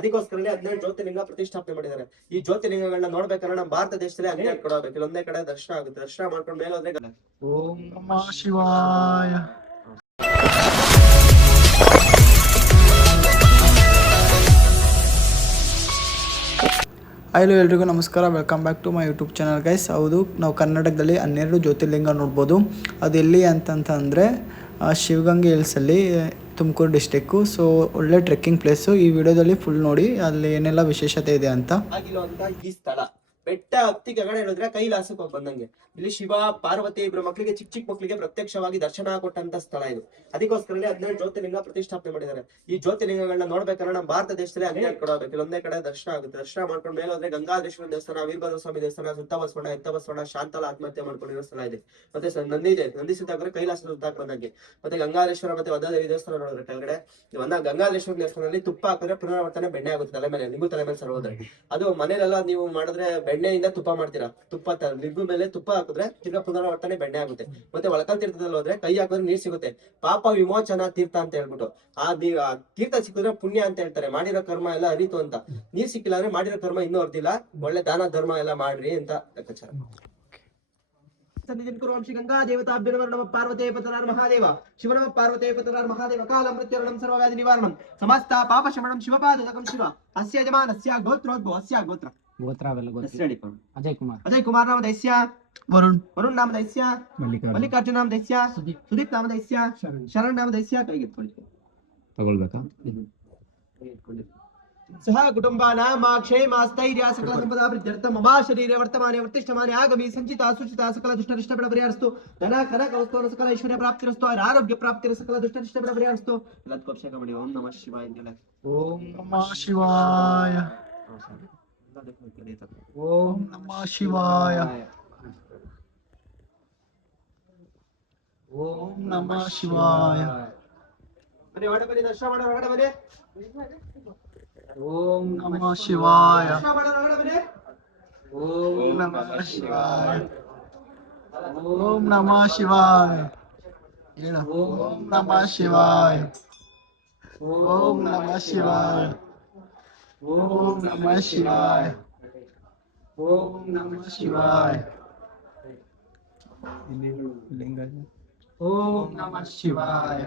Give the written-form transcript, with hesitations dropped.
ಅದಕ್ಕೋಸ್ಕರನೇ 17 ಜ್ಯೋತಿರ್ಲಿಂಗ ಪ್ರತಿಷ್ಠಾಪನೆ ಮಾಡಿದ್ದಾರೆ. ಈ ಜ್ಯೋತಿರ್ಲಿಂಗಗಳನ್ನ ನೋಡ್ಬೇಕಾದ್ರೆ ನಮ್ಮ ಭಾರತ ದೇಶದಲ್ಲಿ 12 ಕೊಡಬೇಕು. ಇಲ್ಲೊಂದೇ ಕಡೆ ದರ್ಶನ ಆಗುತ್ತೆ. ದರ್ಶನ ಮಾಡ್ಕೊಂಡು ಮೇಲೆ ಹೋದ್ರೆ ಓಂ ನಮಃ ಶಿವಾಯ. ಹಲೋ ಎಲ್ರಿಗೂ ನಮಸ್ಕಾರ, welcome back to my YouTube channel guys. ಹೌದು, ನಾವು ಕರ್ನಾಟಕದಲ್ಲಿ 12 ಜ್ಯೋತಿರ್ಲಿಂಗ ನೋಡ್ಬೋದು. ಅದು ಎಲ್ಲಿ ಅಂತಂತಂದರೆ ಶಿವಗಂಗೆ ಹಿಲ್ಸಲ್ಲಿ, ತುಮಕೂರು ಡಿಸ್ಟಿಕ್ಕು. ಸೊ ಒಳ್ಳೆ ಟ್ರೆಕ್ಕಿಂಗ್ ಪ್ಲೇಸು. ಈ ವಿಡಿಯೋದಲ್ಲಿ ಫುಲ್ ನೋಡಿ ಅಲ್ಲಿ ಏನೆಲ್ಲ ವಿಶೇಷತೆ ಇದೆ ಅಂತ. ಆಗಿರುವಂತ ಈ ಸ್ಥಳ ಬೆಟ್ಟ ಹತ್ತಿ ಕೆಳಗಡೆ ಹೇಳಿದ್ರೆ ಕೈಲಾಸಕ್ಕೆ ಹೋಗಿ ಬಂದಂಗೆ. ಇಲ್ಲಿ ಶಿವ ಪಾರ್ವತಿ ಇಬ್ಬರು ಮಕ್ಕಳಿಗೆ, ಚಿಕ್ಕ ಮಕ್ಕಳಿಗೆ ಪ್ರತ್ಯಕ್ಷವಾಗಿ ದರ್ಶನ ಕೊಟ್ಟಂತ ಸ್ಥಳ ಇದು. ಅದಕ್ಕೋಸ್ಕರನೇ 17 ಜ್ಯೋತಿರ್ಲಿಂಗ ಪ್ರತಿಷ್ಠಾಪನೆ ಮಾಡಿದ್ದಾರೆ. ಈ ಜ್ಯೋತಿರ್ಲಿಂಗಗಳನ್ನ ನೋಡ್ಬೇಕಾದ್ರೆ ನಮ್ಮ ಭಾರತ ದೇಶದಲ್ಲಿ 12 ಕೊಡಬೇಕು. ಇಲ್ಲೊಂದೇ ಕಡೆ ದರ್ಶನ ಆಗುತ್ತೆ. ದರ್ಶನ ಮಾಡ್ಕೊಂಡು ಮೇಲೆ ಹೋದ್ರೆ ಗಂಗಾಧರೇಶ್ವರ ದೇವಸ್ಥಾನ, ವೀರಭದ್ರ ಸ್ವಾಮಿ ದೇವಸ್ಥಾನ, ಸುತ್ತ ಬಸವಣ್ಣ, ಎತ್ತ ಬಸವಣ್ಣ, ಶಾಂತಲ ಆತ್ಮಹತ್ಯೆ ಮಾಡ್ಕೊಂಡಿರೋ ಸ್ಥಳ ಇದೆ. ಮತ್ತೆ ನಂದಿ ಇದೆ, ನಂದಿ ಸುತ್ತಾಕ್ರೆ ಕೈಲಾಸ ಸುತ್ತಾಕ್ರಂಗೆ. ಮತ್ತೆ ಗಂಗಾಧರೇಶ್ವರ ಮತ್ತೆ ವದಾದೇವಿ ದೇವಸ್ಥಾನ ನೋಡಿದ್ರೆ ಕೆಳಗಡೆ ಗಂಗಾಧರೇಶ್ವರ ದೇವಸ್ಥಾನದಲ್ಲಿ ತುಪ್ಪ ಹಾಕಿದ್ರೆ ಪುನರಾವರ್ತನೆ ಬೆಣ್ಣೆ ಆಗುತ್ತೆ ತಲೆ ಮೇಲೆ, ನಿಂಗು ತಲೆ ಮೇಲೆ ಸರೋದ್ರೆ. ಅದು ಮನೇಲೆಲ್ಲ ನೀವು ಮಾಡಿದ್ರೆ ಬೆಣ್ಣೆಯಿಂದ ತುಪ್ಪ ಮಾಡ್ತೀರಾ. ತುಪ್ಪ ನಿಂಬು ಮೇಲೆ ತುಪ್ಪ ಹಾಕಿದ್ರೆ ತಿರ್ಗಾ ಪುನರಾವರ್ತನೆ ಬೆಣ್ಣೆ ಆಗುತ್ತೆ. ಮತ್ತೆ ಒಳಕಲ್ ತೀರ್ಥದಲ್ಲಿ ಹೋದ್ರೆ ಕೈ ಹಾಕಿದ್ರೆ ನೀರ್ ಸಿಗುತ್ತೆ. ಪಾಪ ವಿಮೋಚನಾ ತೀರ್ಥ ಅಂತ ಹೇಳ್ಬಿಟ್ಟು ಆ ತೀರ್ಥ ಸಿಕ್ಕಿದ್ರೆ ಪುಣ್ಯ ಅಂತ ಹೇಳ್ತಾರೆ. ಮಾಡಿರೋ ಕರ್ಮ ಎಲ್ಲ ಅರಿತು ಅಂತ. ನೀರ್ ಸಿಕ್ಕಿಲ್ಲ ಅಂದ್ರೆ ಮಾಡಿರೋ ಕರ್ಮ ಇನ್ನೂ ಅರ್ಧಿಲ್ಲ. ಒಳ್ಳೆ ದಾನ ಧರ್ಮ ಎಲ್ಲ ಮಾಡ್ರಿ ಅಂತ ಲೆಕ್ಕಾಚಾರ. ಶ್ರೀ ಗಂಗಾ ದೇವತಾಭ್ಯೋ ನಮ ಪಾರ್ವತೇ ಪತನಾರ್ ಮಹಾದೇವ ಶಿವ ನಮ ಪಾರ್ವತೇ ಪತನಾರ್ ಮಹಾದೇವ ಕಾಲ ಮೃತ್ಯುರಣಂ ಸರ್ವವ್ಯಾಧಿ ನಿವಾರಣಂ ಸಮಸ್ತ ಪಾಪ ಶಮನಂ ಶಿವಪಾದಕಂ ಶಿವ ಅಸ್ಯ ಯಜಮಾನಸ್ಯ ಗೋತ್ರೋದ್ಭವ ಅಸ್ಯ ಗೋತ್ರ ಅಜಯ್ ಕುಮಾರ್ ನಾಮ ದೈಸ್ಯ ವರುಣ್ ನಾಮ ದೈಸ್ಯ ಮಲ್ಲಿಕಾರ್ಜುನ ನಾಮ ದೈಸ್ಯ ಸುದೀಪ್ ನಾಮ ದೈಸ್ಯ ಶರಣ್ ನಾಮ ದೈಸ್ಯ. ಕೈಗೆತ್ಕೊಳ್ಳಿ ತಗೊಳ್ಬೇಕಾ? ಸಹ ಕುಟುಂಬಾನಾಂ ಕ್ಷೇಮಾಸ್ಥೈರ್ಯ ಸಕಲ ಸಂಪದಾ ವೃದ್ಧ್ಯರ್ಥಂ ಮಮ ಶರೀರೆ ವರ್ತಮಾನೆ ವರ್ತಿಷ್ಠಮಾನೆ ಆಗಮಿ ಸಂಚಿತ ಸೂಚಿತ ಸಕಲ ದುಷ್ಟ ಬಿಡ ಪರಿಹರಿಸ್ತು. ಧನ ಕನಕ ವಸ್ತು ಸಕಲ ಐಶ್ವರ್ಯ ಪ್ರಾಪ್ತಿರಸ್ತು. ಆರೋಗ್ಯ ಪ್ರಾಪ್ತಿರ ಸಕಲ ದುಷ್ಟ ಬಿಡ ಪರಿಹರಿಸ್ತು. ಎಲ್ಲದಕ್ಕೂ ಅಭಿಷೇಕ ಮಾಡಿ. ಓಂ ನಮಃ ಶಿವಾಯ ಅಂತೆಲ್ಲ. ಓಂ ನಮಃ ಶಿವಾಯ. ಓಂ ನಮಃ ಶಿವಾಯ. ಓಂ ನಮಃ ಶಿವಾಯ. ಬನ್ನಿ ಹೊರಗಡೆ ಬನ್ನಿ, ದರ್ಶನ ಮಾಡೋ ಹೊರಗಡೆ ಬನ್ನಿ. ಓಂ ನಮಃ ಶಿವಾಯ. ದರ್ಶನ ಮಾಡೋ ಹೊರಗಡೆ ಬನ್ನಿ. ಓಂ ನಮಃ ಶಿವಾಯ. ಓಂ ನಮಃ ಶಿವಾಯ. ಓಂ ನಮಃ ಶಿವಾಯ. ಓಂ ನಮಃ ಶಿವಾಯ. ಓಂ ನಮಃ ಶಿವಾಯ. ಓಂ ನಮಃ ಶಿವಾಯ. ಓಂ ನಮಃ ಶಿವಾಯ.